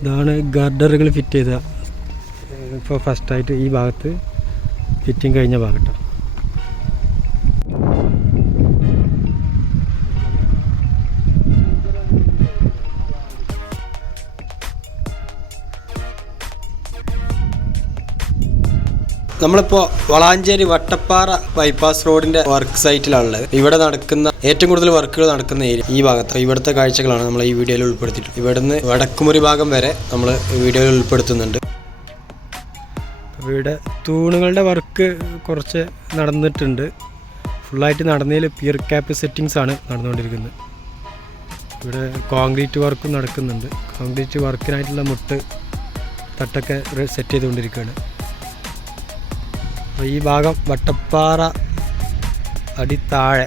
ഇതാണ് ഗർഡറുകൾ ഫിറ്റ് ചെയ്ത ഇപ്പോൾ ഫസ്റ്റായിട്ട് ഈ ഭാഗത്ത് ഫിറ്റിങ് കഴിഞ്ഞ ഭാഗത്താണ് നമ്മളിപ്പോൾ വളാഞ്ചേരി വട്ടപ്പാറ ബൈപ്പാസ് റോഡിന്റെ വർക്ക് സൈറ്റിലാണുള്ളത്. ഇവിടെ നടക്കുന്ന ഏറ്റവും കൂടുതൽ വർക്കുകൾ നടക്കുന്ന ഏരിയ ഈ ഭാഗത്ത്. ഇവിടുത്തെ കാഴ്ചകളാണ് നമ്മൾ ഈ വീഡിയോയിൽ ഉൾപ്പെടുത്തിയിട്ടുള്ളത് ഇവിടുന്ന് വടക്കുമുറി ഭാഗം വരെ നമ്മൾ വീഡിയോയിൽ ഉൾപ്പെടുത്തുന്നുണ്ട്. ഇവിടെ തൂണുകളുടെ വർക്ക് കുറച്ച് നടന്നിട്ടുണ്ട്. ഫുള്ളായിട്ട് നടന്നതിൽ പിയർ ക്യാപ്പ് സെറ്റിങ്സ് ആണ് നടന്നുകൊണ്ടിരിക്കുന്നത്. ഇവിടെ കോൺക്രീറ്റ് വർക്കും നടക്കുന്നുണ്ട്. കോൺക്രീറ്റ് വർക്കിനായിട്ടുള്ള മുട്ട് തട്ടൊക്കെ സെറ്റ് ചെയ്തുകൊണ്ടിരിക്കുകയാണ്. ഈ ഭാഗം വട്ടപ്പാറ അടിത്താഴെ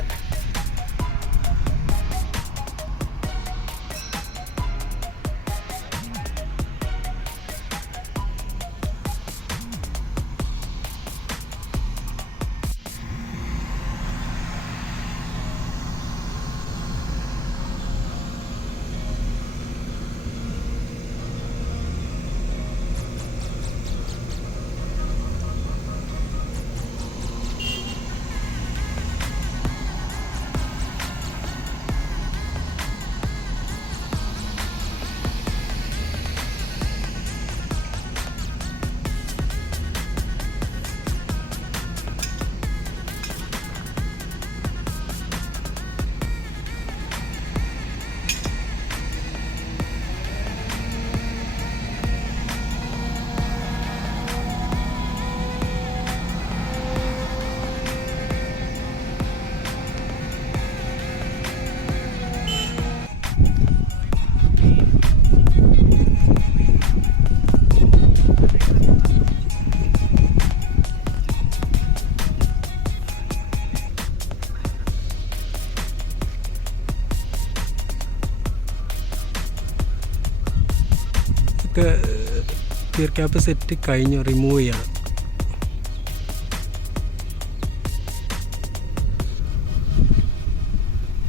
പിയർ ക്യാപ്പ് സെറ്റ് കഴിഞ്ഞു. റിമൂവ് ചെയ്യണം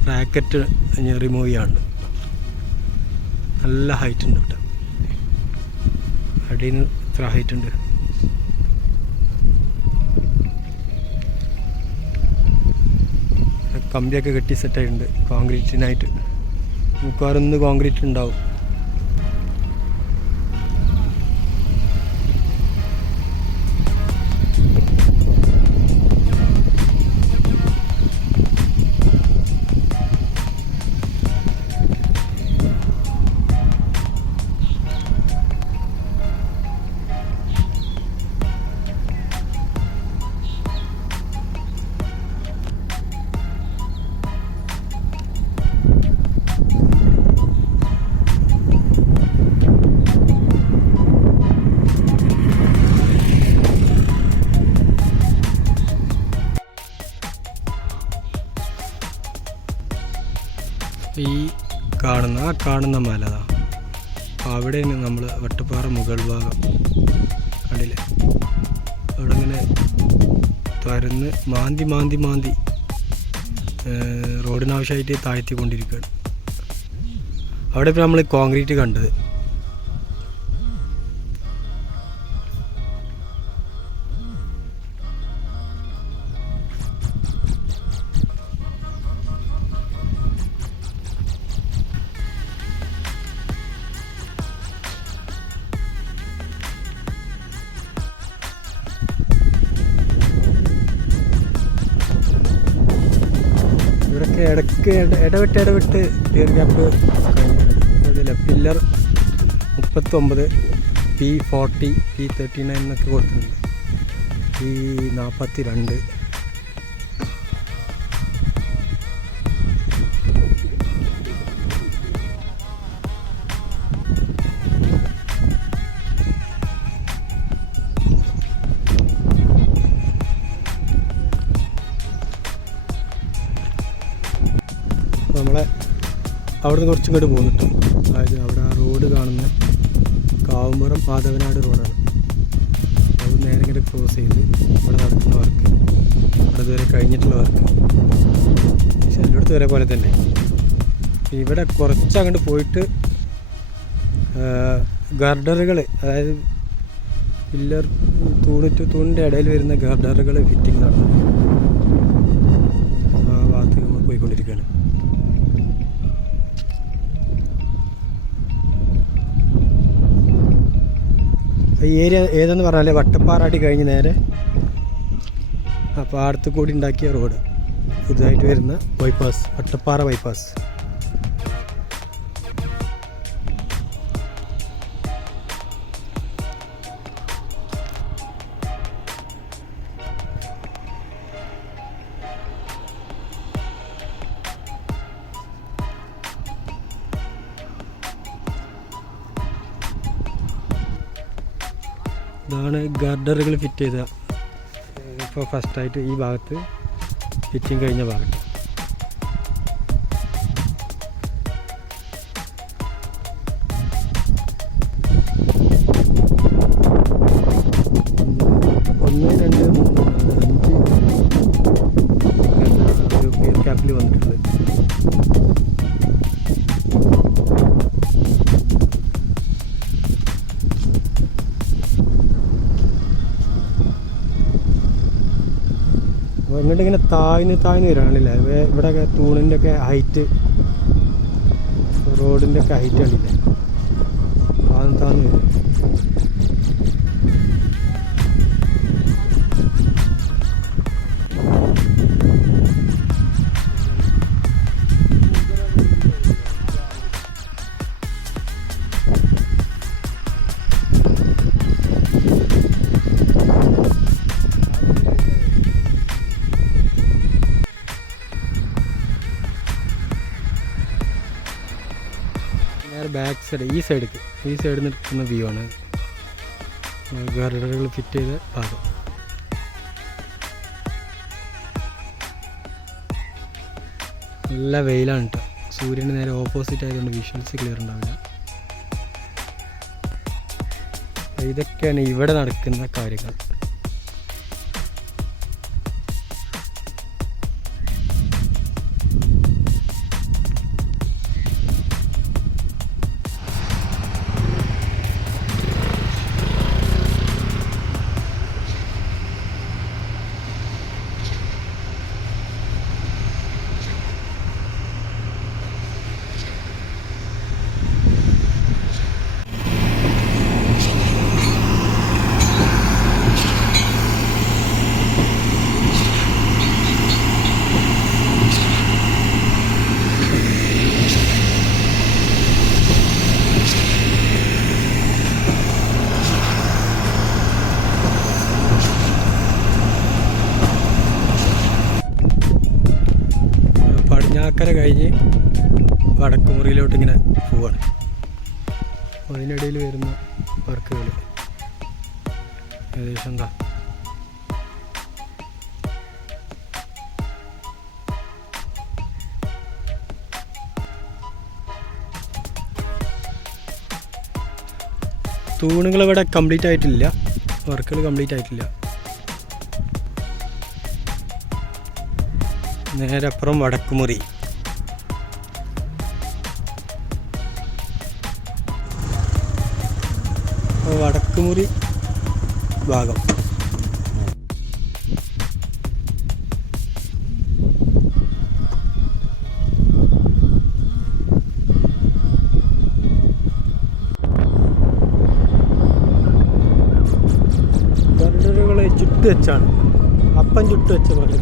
റാക്കറ്റ് റിമൂവ് ചെയ്യാണ്ട്. നല്ല ഹൈറ്റ് ഉണ്ട് ഇവിടെ അടിയിൽ ഇത്ര ഹൈറ്റ് ഉണ്ട്. കമ്പിയൊക്കെ കെട്ടി സെറ്റായിട്ടുണ്ട് കോൺക്രീറ്റിനായിട്ട് മിക്കവാറും ഇന്ന് കോൺക്രീറ്റ് ഉണ്ടാവും. കാണുന്ന മല അവിടെയാണ് നമ്മൾ വട്ടപ്പാറ മുകൾ ഭാഗം. കണ്ടില്ലേ? അവിടെ ഇങ്ങനെ തുരന്ന് മാന്തി മാന്തി മാന്തി റോഡിനാവശ്യമായിട്ട് താഴ്ത്തിക്കൊണ്ടിരിക്കുകയാണ്. അവിടെ ഇപ്പോൾ നമ്മൾ കോൺക്രീറ്റ് കണ്ടത്. ഇവിടൊക്കെ ഇടയ്ക്ക് ഇട- ഇടവിട്ട് ഇടവിട്ട് പിയർ ക്യാപ്പ് ഇതില്ല പില്ലർ മുപ്പത്തൊമ്പത് P forty P thirty nine എന്നൊക്കെ കൊടുത്തിട്ടുണ്ട്. പി നാൽപ്പത്തി രണ്ട് അവിടുന്ന് കുറച്ചും ഇങ്ങോട്ട് പോന്നിട്ട്. അതായത് അവിടെ ആ റോഡ് കാണുന്ന കാവുമ്പുറം പാതവനാട് റോഡാണ്. അത് നേരെ ഇങ്ങോട്ട് ക്രോസ് ചെയ്ത് ഇവിടെ നടക്കുന്ന വർക്ക്. അവിടെ ഇതുവരെ കഴിഞ്ഞിട്ടുള്ള വർക്ക്. പക്ഷെ എല്ലായിടത്തും ഒരേപോലെ തന്നെ. ഇവിടെ കുറച്ച് അങ്ങോട്ട് പോയിട്ട് ഗർഡറുകൾ അതായത് പില്ലർ തൂണ് ടു തൂണിന്റെ ഇടയിൽ വരുന്ന ഗർഡറുകൾ ഫിറ്റിംഗ് നടന്നു. ആ ഭാഗത്ത് നമ്മൾ പോയിക്കൊണ്ടിരിക്കുകയാണ്. ഈ ഏരിയ ഏതെന്ന് പറഞ്ഞാൽ വട്ടപ്പാറാടി കഴിഞ്ഞ് നേരെ ആ പാടത്ത് കൂടി ഉണ്ടാക്കിയ റോഡ്. പുതുതായിട്ട് വരുന്ന ബൈപ്പാസ് വട്ടപ്പാറ ബൈപ്പാസ് ഇതാണ് ഗർഡറുകൾ ഫിറ്റ് ചെയ്ത. ഇപ്പോൾ ഫസ്റ്റായിട്ട് ഈ ഭാഗത്ത് ഫിറ്റിംഗ് കഴിഞ്ഞ ഭാഗത്ത്. താഴ്ന്ന് താഴ്ന്ന് വരാണില്ല? ഇവിടെ ഒക്കെ തൂണിന്റെ ഒക്കെ ഹൈറ്റ് റോഡിന്റെ ഒക്കെ ഹൈറ്റ് കണ്ടില്ലേ? ബാക്ക് സൈഡ് ഈ സൈഡിലേക്ക് ഈ സൈഡിൽ നിൽക്കുന്ന വ്യൂ ആണ് ഗർഡറുകൾ ഫിറ്റ് ചെയ്ത ഭാഗം. നല്ല വെയിലാണ് കേട്ടോ സൂര്യന് നേരെ ഓപ്പോസിറ്റ് ആയതുകൊണ്ട് വിഷ്വൽസ് ക്ലിയർ ഉണ്ടാവില്ല. ഇതൊക്കെയാണ് ഇവിടെ നടക്കുന്ന കാര്യങ്ങൾ. കഴിഞ്ഞ് വടക്കുമുറിയിലോട്ട് ഇങ്ങനെ പോവാണ്. അതിനിടയിൽ വരുന്ന വർക്കുകൾ. ഏകദേശം എന്താ? തൂണുകൾ ഇവിടെ കംപ്ലീറ്റ് ആയിട്ടില്ല. വർക്കുകൾ കംപ്ലീറ്റ് ആയിട്ടില്ല. നേരെ അപ്പുറം വടക്കുമുറി. വടക്കുമുറി ഭാഗം. ചുട്ട് വെച്ചാണ്. അപ്പം ചുട്ട് വെച്ച പോലെ